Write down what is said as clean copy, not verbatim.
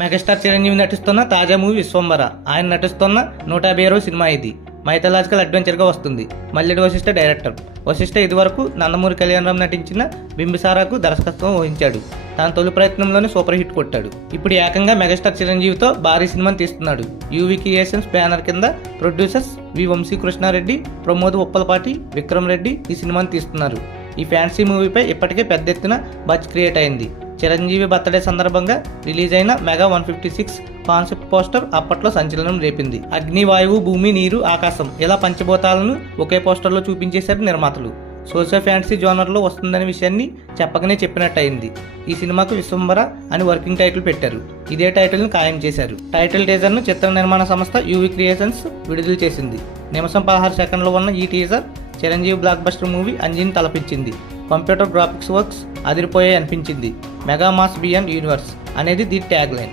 Megastar Chiranjeevi నటిస్తున్న తాజా movie Vishwambhara. ఆయన నటిస్తున్న 150వ సినిమా ఇది. మైథలాజికల్ అడ్వెంచర్గా వస్తుంది. మల్లెడి వశిష్ఠ డైరెక్టర్. వశిష్ఠ ఇదివరకు నందమూరి కళ్యాణరామ్ నటించిన బింబిసారాకు దర్శకత్వం వహించాడు. తన తొలి ప్రయత్నంలోనే సూపర్ హిట్ కొట్టాడు. ఇప్పుడు ఏకంగా మెగాస్టార్ చిరంజీవితో భారీ సినిమాని తీస్తున్నాడు. యూవీ క్రియేషన్స్ బ్యానర్ కింద ప్రొడ్యూసర్స్ వి వంశీకృష్ణారెడ్డి, ప్రమోద్ ఉప్పలపాటి, విక్రమ్ రెడ్డి ఈ సినిమాని తీస్తున్నారు. ఈ ఫ్యాన్సీ మూవీపై ఇప్పటికే పెద్ద ఎత్తున బజ్ క్రియేట్ అయింది. చిరంజీవి బర్త్డే సందర్భంగా రిలీజ్ అయిన మెగా 156 కాన్సెప్ట్ పోస్టర్ అప్పట్లో సంచలనం రేపింది. అగ్ని, వాయువు, భూమి, నీరు, ఆకాశం ఇలా పంచభూతాలను ఒకే పోస్టర్లో చూపించేశారు నిర్మాతలు. సోషల్ ఫ్యాంటసీ జోనర్లో వస్తుందనే విషయాన్ని చెప్పకనే చెప్పినట్టయింది. ఈ సినిమాకు విశ్వంబర అని వర్కింగ్ టైటిల్ పెట్టారు. ఇదే టైటిల్ను ఖాయం చేశారు. టైటిల్ టీజర్ను చిత్ర నిర్మాణ సంస్థ యూవీ క్రియేషన్స్ విడుదల చేసింది. నిమిషం 16 సెకండ్లు ఉన్న ఈ teaser Chiranjeevi blockbuster movie అంజీని తలపించింది. కంప్యూటర్ గ్రాఫిక్స్ వర్క్స్ అదిరిపోయాయి అనిపించింది. మెగా మాస్ బియాండ్ యూనివర్స్ అనేది దీని ట్యాగ్ లైన్.